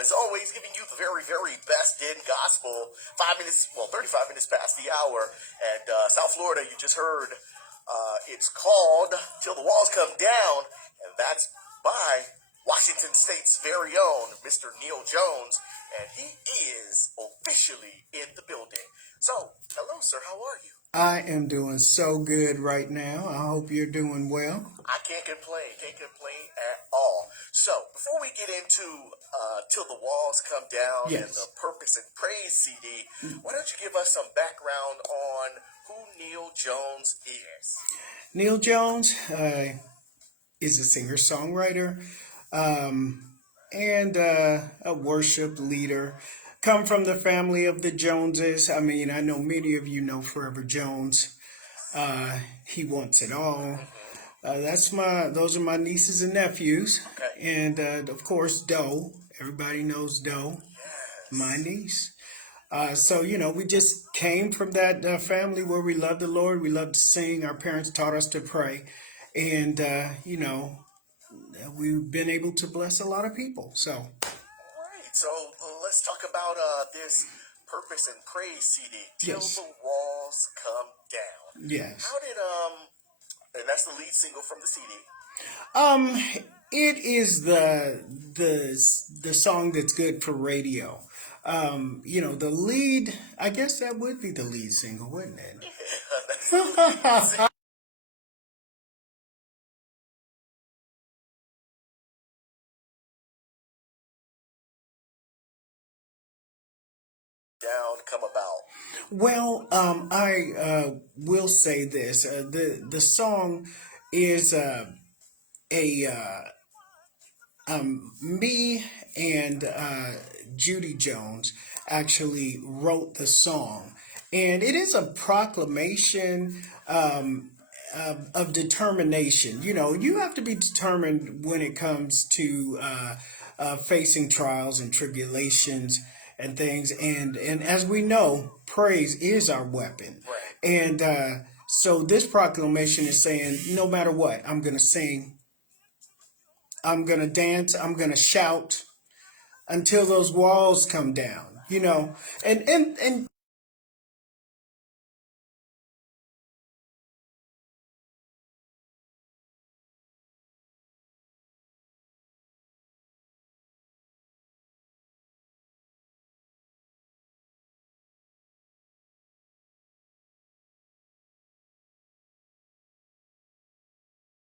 As always, giving you the very, very best in gospel. 35 minutes past the hour. And South Florida, you just heard, it's called Till the Walls Come Down. And that's by Washington State's very own Mr. Neil Jones. And he is officially in the building. So, hello, sir. How are you? I am doing so good right now. I hope you're doing well. I can't complain at all. So, before we get into Till the Walls Come Down and the Purpose and Praise CD, why don't you give us some background on who Neil Jones is? Neil Jones is a singer-songwriter and a worship leader. Come from the family of the Joneses. I mean, I know many of you know Forever Jones. He Wants It All. Those are my nieces and nephews. Okay. And of course, Doe. Everybody knows Doe, my niece. So, we just came from that family where we love the Lord. We love to sing. Our parents taught us to pray. And, we've been able to bless a lot of people. So. All right. So let's talk about this Purpose and Praise CD. Till the Walls Come Down. Yes. How did and that's the lead single from the CD. It is the song that's good for radio. The lead, I guess that would be the lead single, wouldn't it? Yeah, that's the lead single. Down come about? Well, I will say this: the song is me and Judy Jones actually wrote the song, and it is a proclamation of determination. You have to be determined when it comes to facing trials and tribulations and things, and as we know, praise is our weapon. Right. And so this proclamation is saying, no matter what, I'm going to sing, I'm going to dance, I'm going to shout until those walls come down,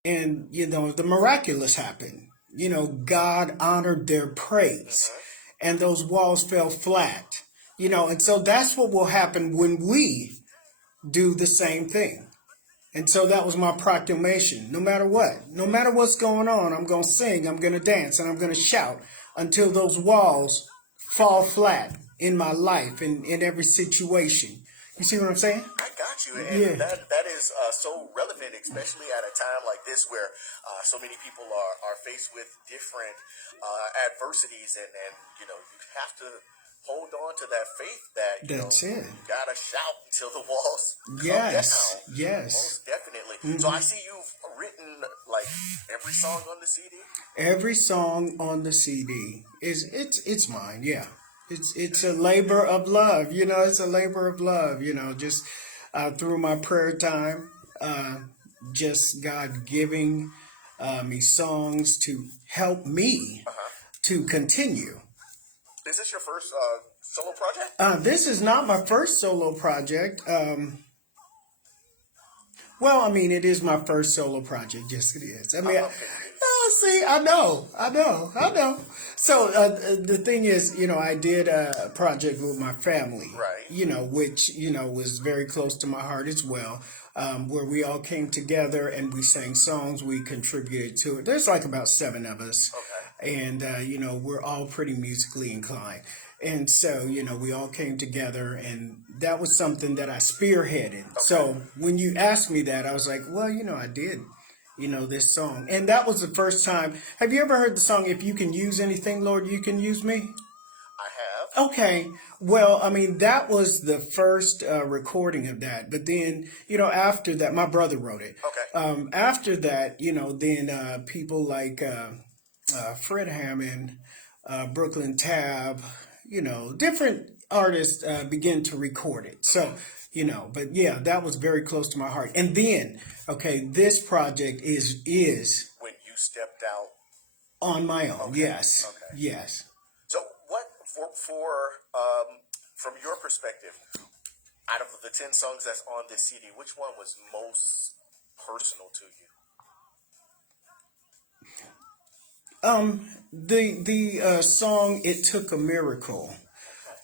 and the miraculous happened. God honored their praise, and those walls fell flat. And so that's what will happen when we do the same thing. And so that was my proclamation. No matter what, no matter what's going on, I'm going to sing, I'm going to dance, and I'm going to shout until those walls fall flat in my life and in every situation. You see what I'm saying? I got you. And that is so relevant, especially at a time like this where so many people are faced with different adversities and you have to hold on to that faith that, That's it. You got to shout until the walls come Yes, down. yes. Most definitely. So I see you've written like every song on the CD? Every song on the CD it's mine, yeah. It's a labor of love, it's a labor of love, just through my prayer time, just God giving me songs to help me to continue. Is this your first solo project? This is not my first solo project. Well, I mean, it is my first solo project. Yes, it is. I mean, see, I know. So the thing is, I did a project with my family, right? Which was very close to my heart as well, where we all came together and we sang songs. We contributed to it. There's like about 7 of us, and we're all pretty musically inclined. And so, we all came together, and that was something that I spearheaded. Okay. So when you asked me that, I was like, well, I did, this song. And that was the first time. Have you ever heard the song, If You Can Use Anything, Lord, You Can Use Me? I have. Okay. Well, I mean, that was the first recording of that. But then, after that, my brother wrote it. Okay. After that, then people like Fred Hammond, Brooklyn Tab, different artists begin to record it. So, but yeah, that was very close to my heart. And then, okay, this project is When you stepped out. on my own. Okay. Yes, Okay. yes. So what from your perspective, out of the 10 songs that's on this CD, which one was most personal to you? The song "It Took a Miracle."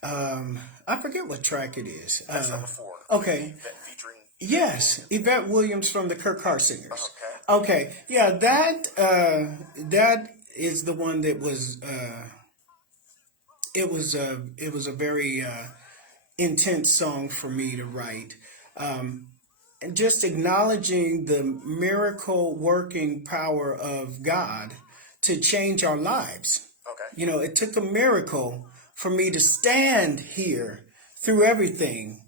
I forget what track it is. That's number 4. Okay. Featuring. Yes, Yvette Williams from the Kirk Hart Singers. Okay. Okay, yeah, that is the one that was it was a very intense song for me to write. And just acknowledging the miracle working power of God to change our lives. Okay. It took a miracle for me to stand here through everything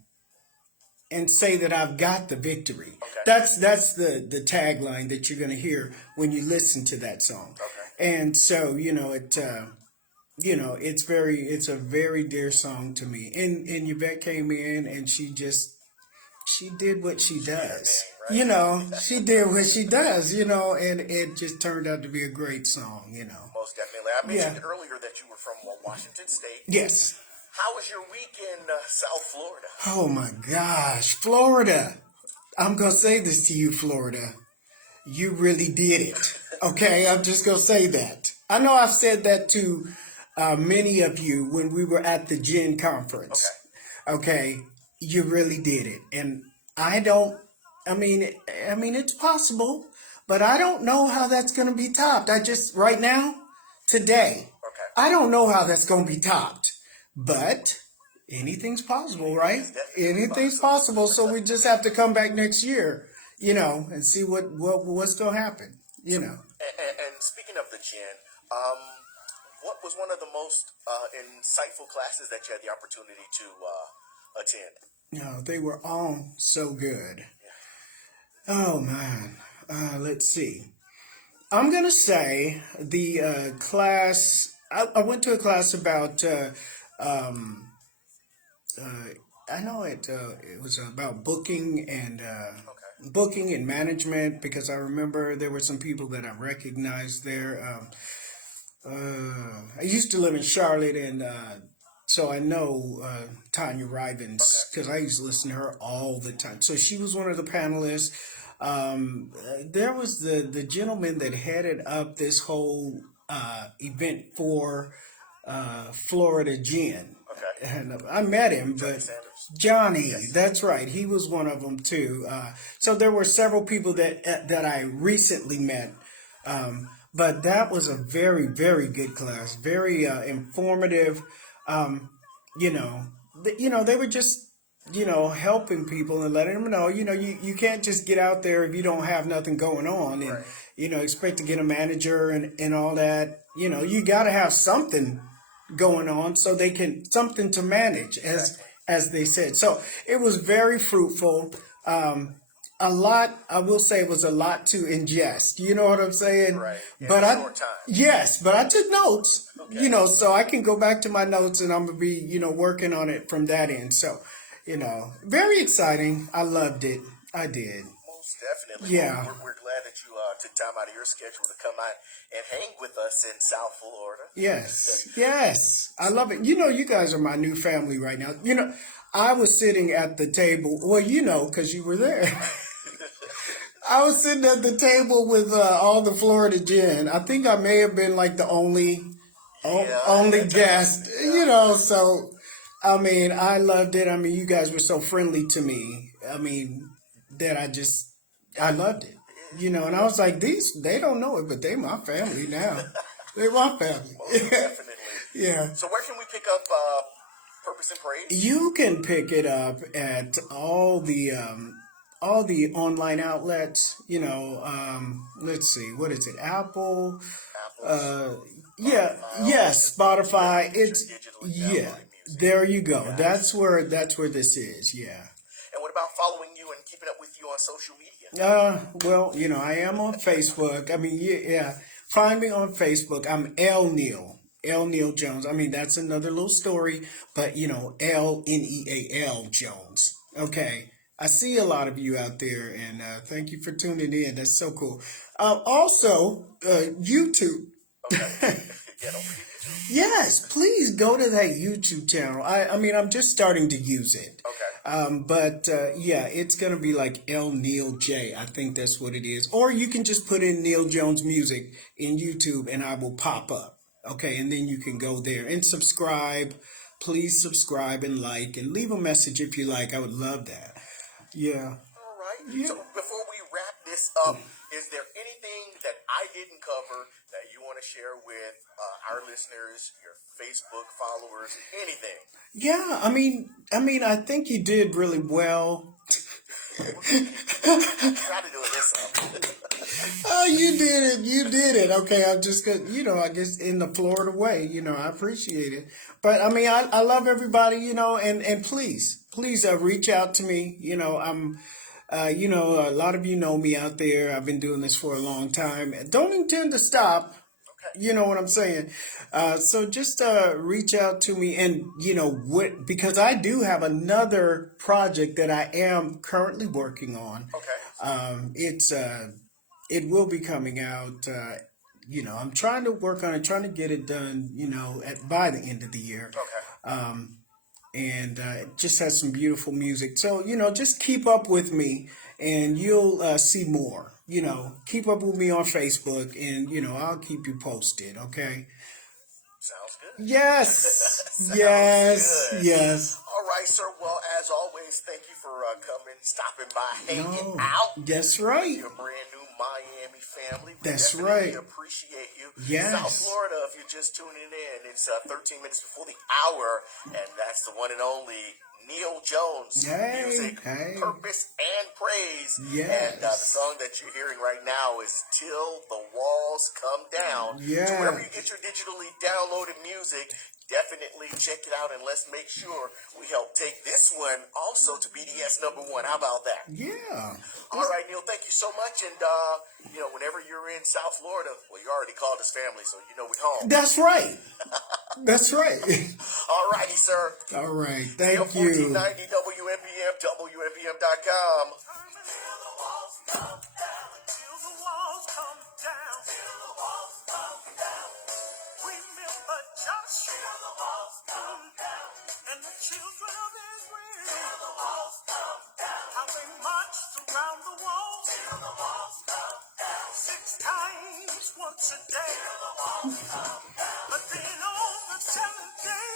and say that I've got the victory. Okay. That's the tagline that you're going to hear when you listen to that song. Okay. And so, it's a very dear song to me. And Yvette came in and she did what she does. Right? She did what she does, and it just turned out to be a great song, Most definitely. I mentioned earlier that you were from Washington State. Yes. How was your week in South Florida? Oh my gosh, Florida. I'm going to say this to you, Florida. You really did it. Okay, I'm just going to say that. I know I've said that to many of you when we were at the Gen conference. Okay, you really did it. And I mean, it's possible, but I don't know how that's going to be topped. Right now, today, I don't know how that's going to be topped. But anything's possible, right? Anything's possible. So we just have to come back next year, and see what's going to happen, And speaking of the Gen, what was one of the most insightful classes that you had the opportunity to attend? They were all so good. Oh, man. Let's see. I'm going to say the class, I went to a class about, I know it was about booking and management, because I remember there were some people that I recognized there. I used to live in Charlotte, and so I know Tanya Rivens, because I used to listen to her all the time. So she was one of the panelists. There was the gentleman that headed up this whole event for Florida Gen. Okay. And I met him, but Johnny, that's right. He was one of them too. So there were several people that I recently met. But that was a very, very good class, very informative. They were just, helping people and letting them know, you can't just get out there if you don't have nothing going on and, expect to get a manager and all that. You got to have something going on so they can, something to manage, as they said. So it was very fruitful. A lot, I will say, it was a lot to ingest. You know what I'm saying? Right. But but I took notes. Okay. So I can go back to my notes and I'm gonna be, working on it from that end. So, very exciting. I loved it. I did. Most definitely. Yeah. We're glad that you took time out of your schedule to come out and hang with us in South Florida. Yes. I love it. You guys are my new family right now. I was sitting at the table. Well, because you were there. I was sitting at the table with all the Florida Gen. I think I may have been like the only guest, so, I loved it. You guys were so friendly to me. That I loved it, and I was like, they don't know it, but they my family now. They're my family. Most definitely. Yeah. So where can we pick up Purpose and Praise? You can pick it up at all the online outlets. Let's see, what is it? Apple. Spotify. It's there you go. That's where this is. Yeah. And what about following you and keeping up with you on social media? Well, I am on Facebook. Find me on Facebook. I'm L Neal. L. Neil Jones. I mean, that's another little story, but you know, LNEAL Jones. Okay. I see a lot of you out there, and thank you for tuning in. That's so cool. Also, YouTube. Okay. Yeah, don't forget YouTube. Yes, please go to that YouTube channel. I mean, I'm just starting to use it. Okay. But yeah, it's going to be like L Neil J. I think that's what it is. Or you can just put in Neil Jones Music in YouTube and I will pop up. Okay, and then you can go there and subscribe. Please subscribe and like and leave a message if you like. I would love that. Yeah. All right. Yeah. So before we wrap this up, is there anything that I didn't cover that you want to share with our listeners, your Facebook followers, anything? Yeah, I think you did really well. Try to do this up. Oh, you did it. You did it. Okay, I'm just gonna, I guess in the Florida way, I appreciate it. But I mean, I love everybody, and please reach out to me. A lot of you know me out there. I've been doing this for a long time. Don't intend to stop. Okay. You know what I'm saying? So just reach out to me and, because I do have another project that I am currently working on. Okay. It will be coming out. I'm trying to work on it, trying to get it done, by the end of the year. Okay. And it just has some beautiful music. So, just keep up with me and you'll see more. Keep up with me on Facebook and, I'll keep you posted, okay? Sounds good. Yes. Sounds yes. good. Yes. All right, sir. Well, as always, thank you for coming, stopping by, hanging No. out. That's right. Your brand new Miami family. We That's definitely right. appreciate you. Yes. South Florida, if you're just tuning in, it's 13 minutes before the hour, and that's the one and only Neil Jones. Hey, Music, hey. Purpose, and Praise. Yes. And the song that you're hearing right now is Till the Walls Come Down. Yes. So wherever you get your digitally downloaded music, definitely check it out, and let's make sure we help take this one also to BDS #1. How about that? Yeah. All right, Neil, thank you so much. And, whenever you're in South Florida, well, you already called us family, so you know we home. That's right. That's right. All righty, sir. All right. Neil, Thank you. 1490 WMBM, WMBM.com. And the children of Israel, how they marched around the walls, 6 times once a day. But then on the 7th day,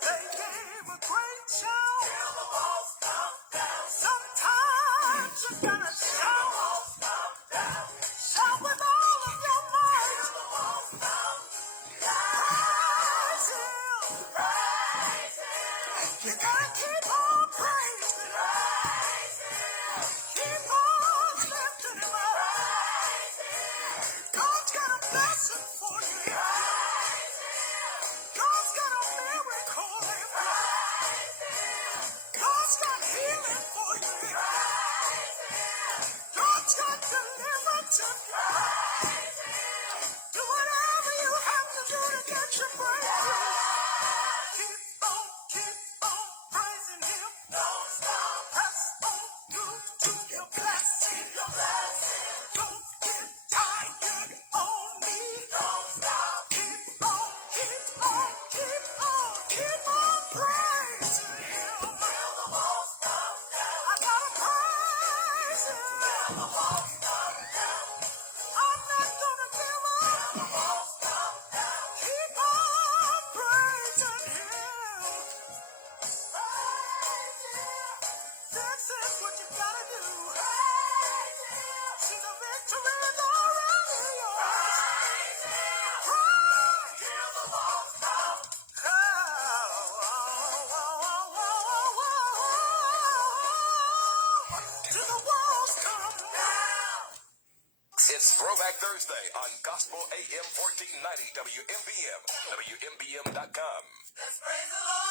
they gave a great shout. Sometimes you gotta shout. Shout with all of your might. Praise Him. You gotta keep on praising. Keep on lifting Him up. God's got a blessing for you. God's got a miracle for you. God's got healing for you. God's got deliverance for you. Do whatever you have to do to get your breakthrough. Keep on praising Him. Don't stop. Press on through to your blessing. Don't get tired on me. Don't stop. Keep on praising Him. I gotta praise Him. I'm not gonna give up. Keep on praising Him. This is what you gotta do. See, the victory is already yours. Till the walls come down. It's Throwback Thursday on Gospel AM 1490 WMBM, WMBM.com. Let's praise the Lord.